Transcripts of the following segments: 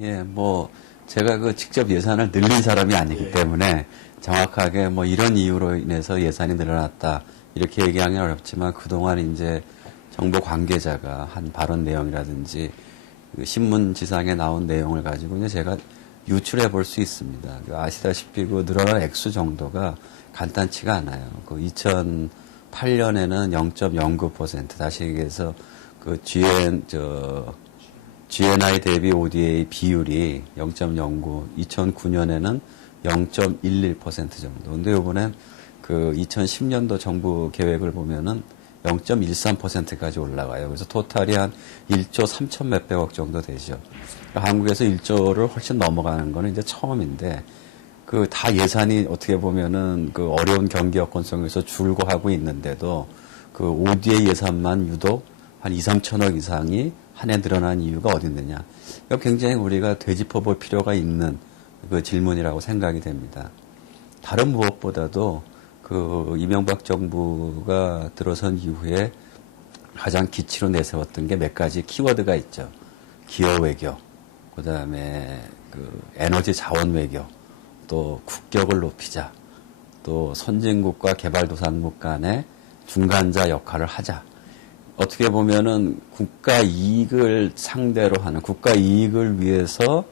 예, 뭐 제가 그 직접 예산을 늘린 사람이 아니기 예. 때문에 정확하게 뭐 이런 이유로 인해서 예산이 늘어났다 이렇게 얘기하기는 어렵지만 그동안 이제 정부 관계자가 한 발언 내용이라든지 그 신문 지상에 나온 내용을 가지고 이제 제가 유출해 볼 수 있습니다. 그 아시다시피 그 늘어난 액수 정도가 간단치가 않아요. 그 2008년에는 0.09% 다시 얘기해서 그 GN 저 GNI 대비 ODA 비율이 0.09, 2009년에는 0.11% 정도. 근데 이번엔 그 2010년도 정부 계획을 보면은 0.13%까지 올라가요. 그래서 토탈이 한 1조 3천 몇백억 정도 되죠. 그러니까 한국에서 1조를 훨씬 넘어가는 거는 이제 처음인데 그 다 예산이 어떻게 보면은 그 어려운 경기 여건 속에서 줄고 하고 있는데도 그 ODA 예산만 유독 한 2, 3천억 이상이 한 해 늘어난 이유가 어디 있느냐. 이거 굉장히 우리가 되짚어 볼 필요가 있는 그 질문이라고 생각이 됩니다. 다른 무엇보다도 그 이명박 정부가 들어선 이후에 가장 기치로 내세웠던 게 몇 가지 키워드가 있죠. 기업 외교, 그 다음에 그 에너지 자원 외교, 또 국격을 높이자, 또 선진국과 개발도상국 간의 중간자 역할을 하자. 어떻게 보면은 국가 이익을 상대로 하는 국가 이익을 위해서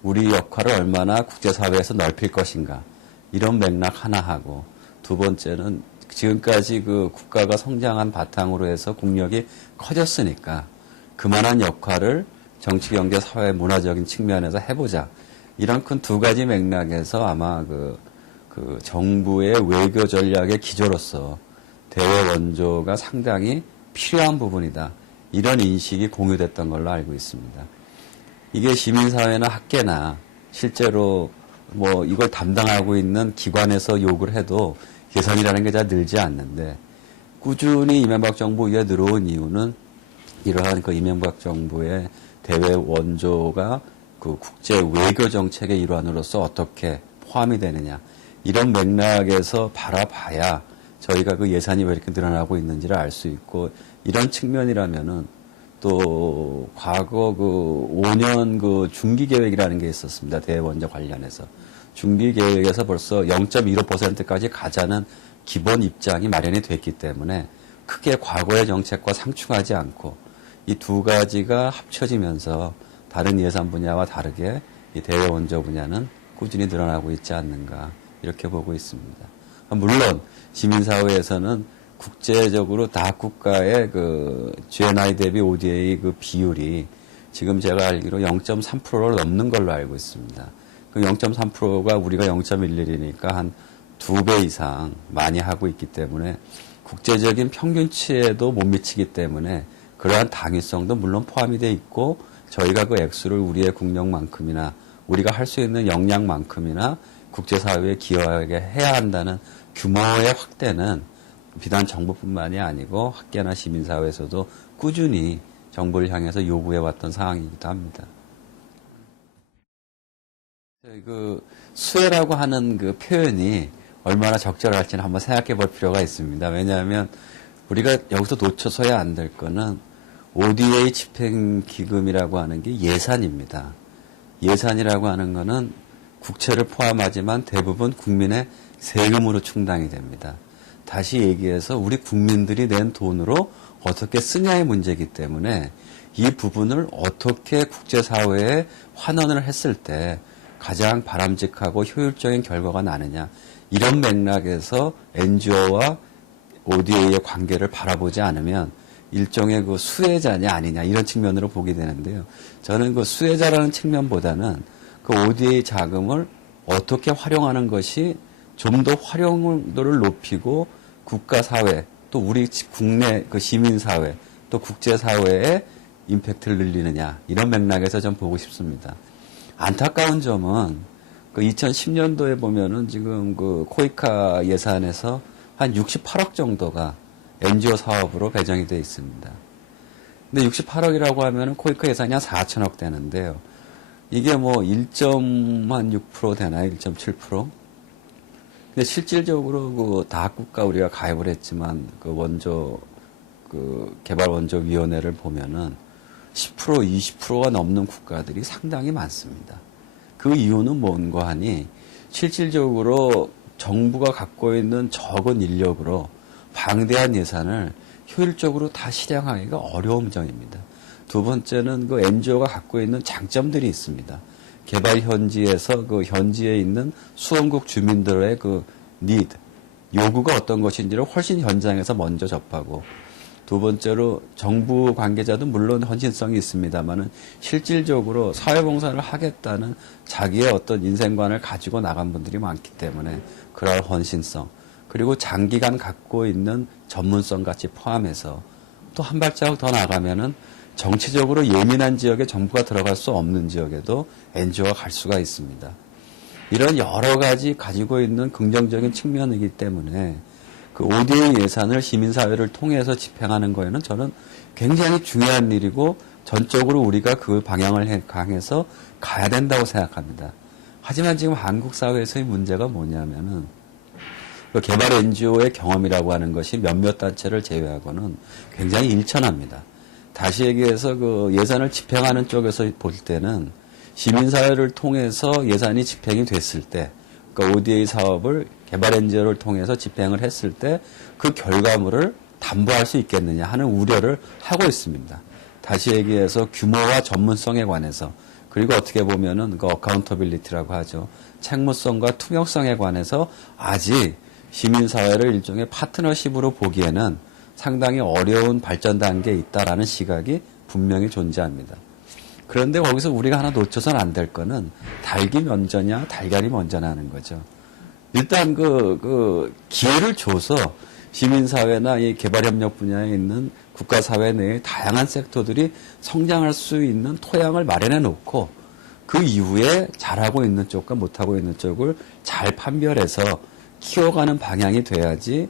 우리 역할을 얼마나 국제사회에서 넓힐 것인가 이런 맥락 하나 하고 두 번째는 지금까지 그 국가가 성장한 바탕으로 해서 국력이 커졌으니까 그만한 역할을 정치, 경제, 사회, 문화적인 측면에서 해보자. 이런 큰 두 가지 맥락에서 아마 그, 그 정부의 외교 전략의 기조로서 대외 원조가 상당히 필요한 부분이다. 이런 인식이 공유됐던 걸로 알고 있습니다. 이게 시민사회나 학계나 실제로 뭐 이걸 담당하고 있는 기관에서 요구를 해도 예산이라는 게 잘 늘지 않는데 꾸준히 이명박 정부 위에 들어온 이유는 이러한 그 이명박 정부의 대외 원조가 그 국제 외교 정책의 일환으로서 어떻게 포함이 되느냐 이런 맥락에서 바라봐야 저희가 그 예산이 왜 이렇게 늘어나고 있는지를 알 수 있고 이런 측면이라면은 또 과거 그 5년 그 중기 계획이라는 게 있었습니다. 대원자 관련해서 중기 계획에서 벌써 0.15%까지 가자는 기본 입장이 마련이 됐기 때문에 크게 과거의 정책과 상충하지 않고 이 두 가지가 합쳐지면서 다른 예산 분야와 다르게 이 대외 원조 분야는 꾸준히 늘어나고 있지 않는가 이렇게 보고 있습니다. 물론 시민사회에서는 국제적으로 다학 국가의 그 GNI 대비 ODA 그 비율이 지금 제가 알기로 0.3%를 넘는 걸로 알고 있습니다. 그 0.3%가 우리가 0.11이니까 한 두 배 이상 많이 하고 있기 때문에 국제적인 평균치에도 못 미치기 때문에 그러한 당위성도 물론 포함이 돼 있고 저희가 그 액수를 우리의 국력만큼이나 우리가 할 수 있는 역량만큼이나 국제사회에 기여하게 해야 한다는 규모의 확대는 비단 정부뿐만이 아니고 학계나 시민사회에서도 꾸준히 정부를 향해서 요구해왔던 상황이기도 합니다. 그 수혜라고 하는 그 표현이 얼마나 적절할지는 한번 생각해 볼 필요가 있습니다. 왜냐하면 우리가 여기서 놓쳐서야 안 될 거는 ODA 집행기금이라고 하는 게 예산입니다. 예산이라고 하는 거는 국채를 포함하지만 대부분 국민의 세금으로 충당이 됩니다. 다시 얘기해서 우리 국민들이 낸 돈으로 어떻게 쓰냐의 문제이기 때문에 이 부분을 어떻게 국제사회에 환원을 했을 때 가장 바람직하고 효율적인 결과가 나느냐 이런 맥락에서 NGO와 ODA의 관계를 바라보지 않으면 일종의 그 수혜자냐 아니냐 이런 측면으로 보게 되는데요. 저는 그 수혜자라는 측면보다는 그 ODA 자금을 어떻게 활용하는 것이 좀 더 활용도를 높이고 국가 사회 또 우리 국내 그 시민 사회 또 국제 사회에 임팩트를 늘리느냐 이런 맥락에서 좀 보고 싶습니다. 안타까운 점은 그 2010년도에 보면은 지금 그 코이카 예산에서 한 68억 정도가 NGO 사업으로 배정이 되어 있습니다. 근데 68억이라고 하면은 코이카 예산이 한 4천억 되는데요. 이게 뭐 1.6% 되나요? 1.7%? 근데 실질적으로 그 다학국가 우리가 가입을 했지만 그 원조 그 개발 원조 위원회를 보면은 10% 20%가 넘는 국가들이 상당히 많습니다. 그 이유는 뭔가 하니 실질적으로 정부가 갖고 있는 적은 인력으로 방대한 예산을 효율적으로 다 실행하기가 어려운 점입니다. 두 번째는 그 NGO가 갖고 있는 장점들이 있습니다. 개발 현지에서 그 현지에 있는 수원국 주민들의 그 need, 요구가 어떤 것인지를 훨씬 현장에서 먼저 접하고 두 번째로 정부 관계자도 물론 헌신성이 있습니다만은 실질적으로 사회봉사를 하겠다는 자기의 어떤 인생관을 가지고 나간 분들이 많기 때문에 그럴 헌신성 그리고 장기간 갖고 있는 전문성 같이 포함해서 또 한 발자국 더 나가면은 정치적으로 예민한 지역에 정부가 들어갈 수 없는 지역에도 NGO가 갈 수가 있습니다. 이런 여러 가지 가지고 있는 긍정적인 측면이기 때문에 그 ODA 예산을 시민사회를 통해서 집행하는 거에는 저는 굉장히 중요한 일이고 전적으로 우리가 그 방향을 해- 강해서 가야 된다고 생각합니다. 하지만 지금 한국 사회에서의 문제가 뭐냐면은 그 개발 NGO의 경험이라고 하는 것이 몇몇 단체를 제외하고는 굉장히 일천합니다. 다시 얘기해서 그 예산을 집행하는 쪽에서 볼 때는 시민사회를 통해서 예산이 집행이 됐을 때, 그러니까 ODA 사업을 개발 NGO를 통해서 집행을 했을 때 그 결과물을 담보할 수 있겠느냐 하는 우려를 하고 있습니다. 다시 얘기해서 규모와 전문성에 관해서 그리고 어떻게 보면은 그 어카운터빌리티라고 하죠. 책무성과 투명성에 관해서 아직 시민사회를 일종의 파트너십으로 보기에는 상당히 어려운 발전 단계에 있다라는 시각이 분명히 존재합니다. 그런데 거기서 우리가 하나 놓쳐서는 안 될 거는 닭이 먼저냐 달걀이 먼저냐는 거죠. 일단 그, 그 기회를 줘서 시민사회나 이 개발협력 분야에 있는 국가사회 내의 다양한 섹터들이 성장할 수 있는 토양을 마련해 놓고 그 이후에 잘하고 있는 쪽과 못하고 있는 쪽을 잘 판별해서 키워가는 방향이 돼야지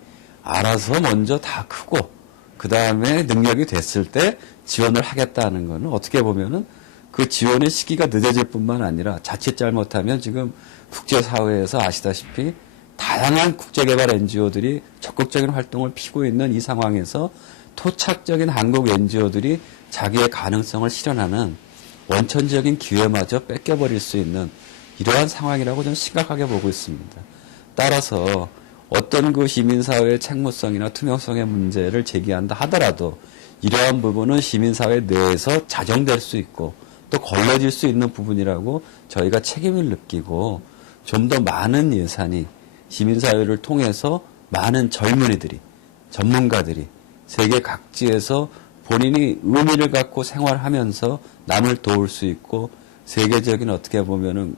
알아서 먼저 다 크고 그 다음에 능력이 됐을 때 지원을 하겠다는 거는 어떻게 보면은 그 지원의 시기가 늦어질 뿐만 아니라 자칫 잘못하면 지금 국제사회에서 아시다시피 다양한 국제개발 NGO들이 적극적인 활동을 피고 있는 이 상황에서 토착적인 한국 NGO들이 자기의 가능성을 실현하는 원천적인 기회마저 뺏겨버릴 수 있는 이러한 상황이라고 저는 심각하게 보고 있습니다. 따라서 어떤 그 시민사회의 책무성이나 투명성의 문제를 제기한다 하더라도 이러한 부분은 시민사회 내에서 자정될 수 있고 또 걸러질 수 있는 부분이라고 저희가 책임을 느끼고 좀 더 많은 예산이 시민사회를 통해서 많은 젊은이들이 전문가들이 세계 각지에서 본인이 의미를 갖고 생활하면서 남을 도울 수 있고 세계적인 어떻게 보면은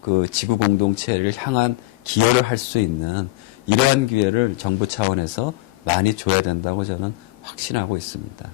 그 지구 공동체를 향한 기여를 할 수 있는 이러한 기회를 정부 차원에서 많이 줘야 된다고 저는 확신하고 있습니다.